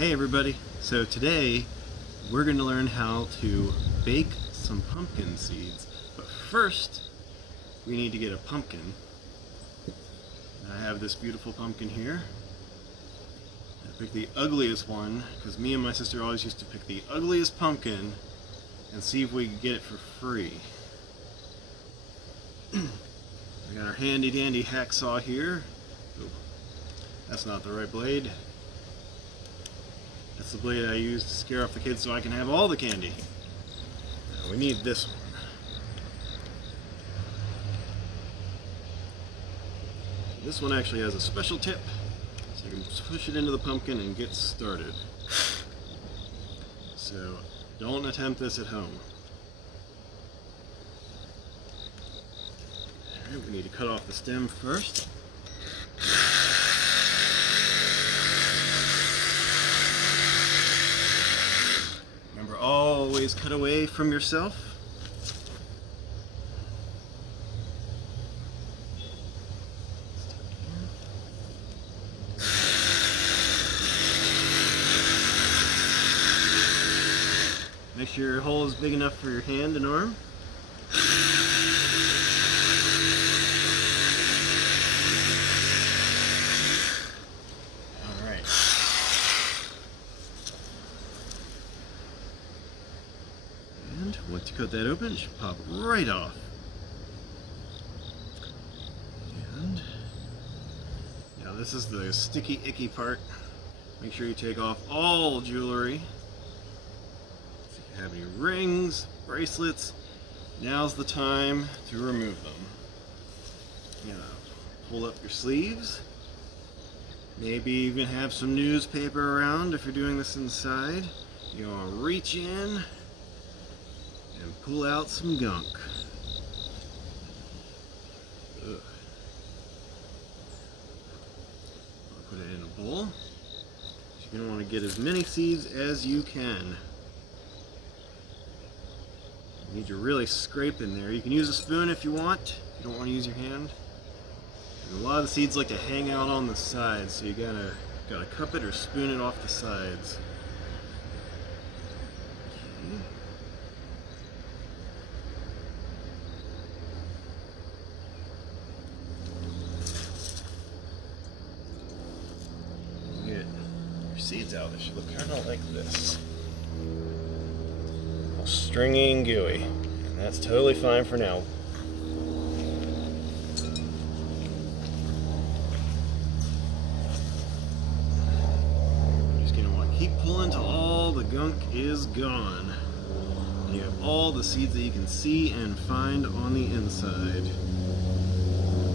Hey everybody! So today we're going to learn how to bake some pumpkin seeds. But first we need to get a pumpkin. I have this beautiful pumpkin here. I picked the ugliest one because me and my sister always used to pick the ugliest pumpkin and see if we could get it for free. We got our handy dandy hacksaw here. Oh, that's not the right blade. That's the blade I use to scare off the kids so I can have all the candy. Now we need this one. This one actually has a special tip, so you can push it into the pumpkin and get started. So don't attempt this at home. Alright, we need to cut off the stem first. Remember, always cut away from yourself. Make sure your hole is big enough for your hand and arm. Alright. And once you cut that open, it should pop right off. And now this is the sticky, icky part. Make sure you take off all jewelry. Have any rings, bracelets, now's the time to remove them. You know, pull up your sleeves, maybe even have some newspaper around if you're doing this inside. You want to reach in and pull out some gunk. Ugh. Put it in a bowl. You're going to want to get as many seeds as you can. You need to really scrape in there. You can use a spoon if you want. You don't want to use your hand. And a lot of the seeds like to hang out on the sides, so you gotta cup it or spoon it off the sides. Okay. Get your seeds out. They should look kind of like this. Stringy and gooey, and that's totally fine for now. You're just gonna want to keep pulling till all the gunk is gone, and you have all the seeds that you can see and find on the inside.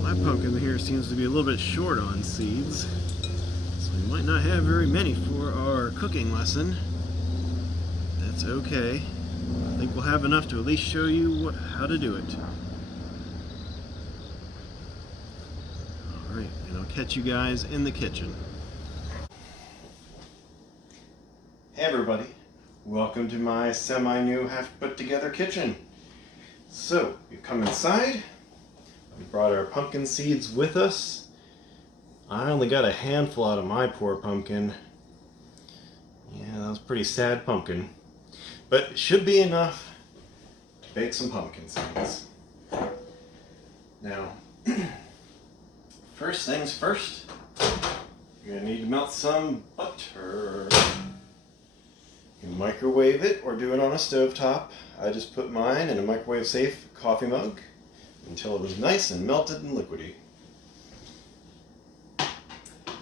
My pumpkin here seems to be a little bit short on seeds, so we might not have very many for our cooking lesson. That's okay. I think we'll have enough to at least show you how to do it. Alright, and I'll catch you guys in the kitchen. Hey everybody, welcome to my semi-new half-put-together kitchen. So, you come inside. We brought our pumpkin seeds with us. I only got a handful out of my poor pumpkin. Yeah, that was a pretty sad pumpkin. But it should be enough to bake some pumpkin seeds. Now, first things first, you're going to need to melt some butter. You can microwave it or do it on a stovetop. I just put mine in a microwave-safe coffee mug until it was nice and melted and liquidy.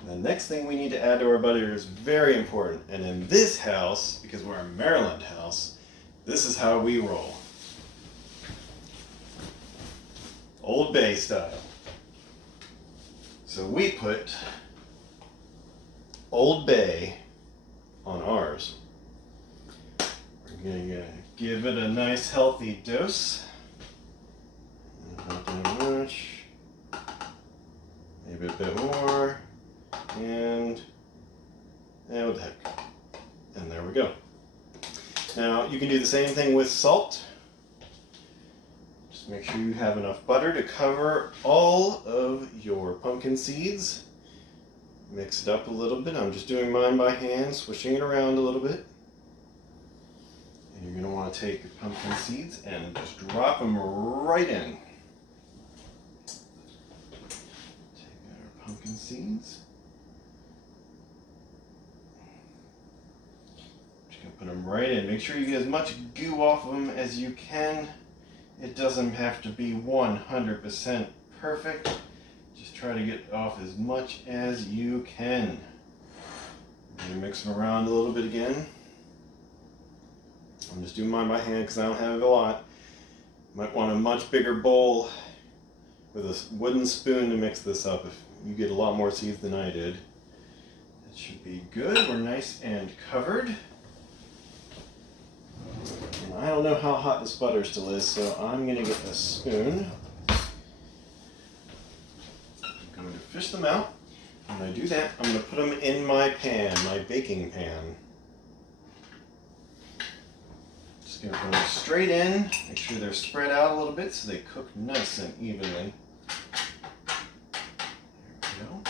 The next thing we need to add to our butter is very important, and in this house, because we're a Maryland house, this is how we roll. Old Bay style. So we put Old Bay on ours. We're going to give it a nice healthy dose. Not that much. Maybe a bit more. And what the heck. And there we go. Now you can do the same thing with salt. Just make sure you have enough butter to cover all of your pumpkin seeds. Mix it up a little bit. I'm just doing mine by hand, swishing it around a little bit. And you're going to want to take your pumpkin seeds and just drop them right in. Take our pumpkin seeds. Just going to put them right in. Make sure you get as much goo off of them as you can. It doesn't have to be 100% perfect. Just try to get off as much as you can. I'm going to mix them around a little bit again. I'm just doing mine by hand because I don't have a lot. Might want a much bigger bowl with a wooden spoon to mix this up if you get a lot more seeds than I did. That should be good. We're nice and covered. And I don't know how hot this butter still is, so I'm going to get a spoon. I'm going to fish them out. When I do that, I'm going to put them in my pan, my baking pan. Just going to put them straight in. Make sure they're spread out a little bit so they cook nice and evenly. There we go.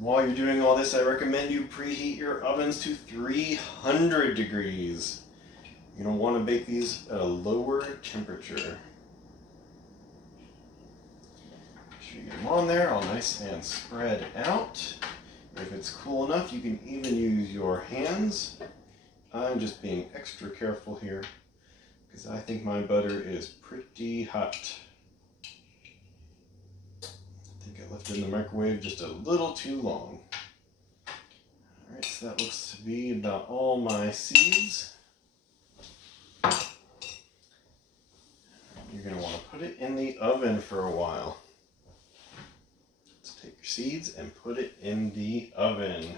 While you're doing all this, I recommend you preheat your ovens to 300 degrees. You're going to want to bake these at a lower temperature. You get them on there all nice and spread out. If it's cool enough, you can even use your hands. I'm just being extra careful here because I think my butter is pretty hot. I think I left it in the microwave just a little too long. Alright, so that looks to be about all my seeds. You're going to want to put it in the oven for a while. Take your seeds and put it in the oven.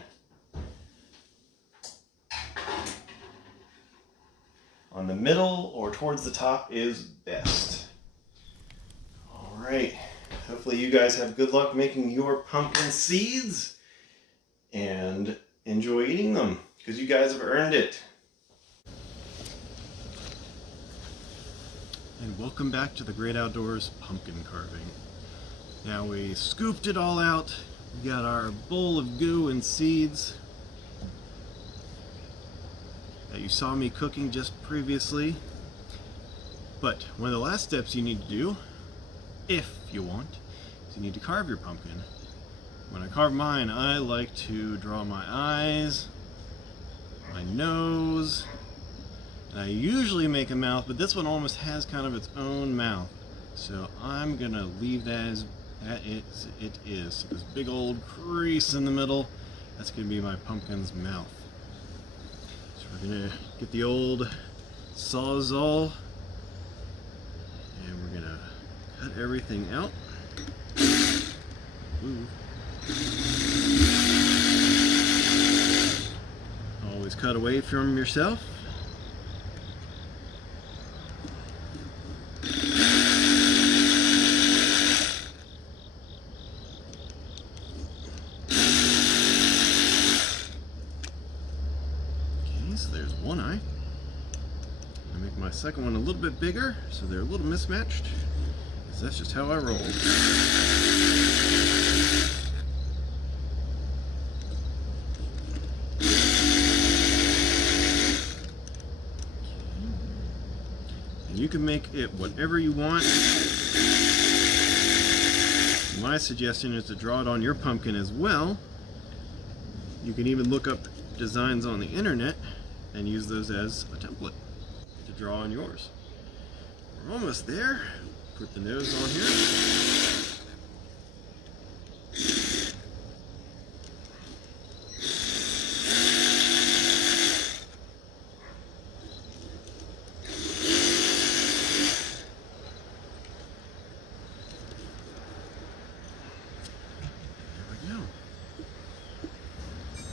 On the middle or towards the top is best. All right. Hopefully you guys have good luck making your pumpkin seeds and enjoy eating them because you guys have earned it. And welcome back to the Great Outdoors pumpkin carving. Now we scooped it all out. We got our bowl of goo and seeds that you saw me cooking just previously. But one of the last steps you need to do, if you want, is you need to carve your pumpkin. When I carve mine, I like to draw my eyes, my nose, and I usually make a mouth, but this one almost has kind of its own mouth. So I'm gonna leave that as it is. So this big old crease in the middle, that's gonna be my pumpkin's mouth. So we're gonna get the old Sawzall and we're gonna cut everything out. Ooh. Always cut away from yourself. So there's one eye. I make my second one a little bit bigger so they're a little mismatched, because that's just how I roll. And you can make it whatever you want. My suggestion is to draw it on your pumpkin as well. You can even look up designs on the internet and use those as a template to draw on yours. We're almost there. Put the nose on here. There we go.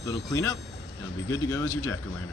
Little cleanup, and it'll be good to go as your jack-o'-lantern.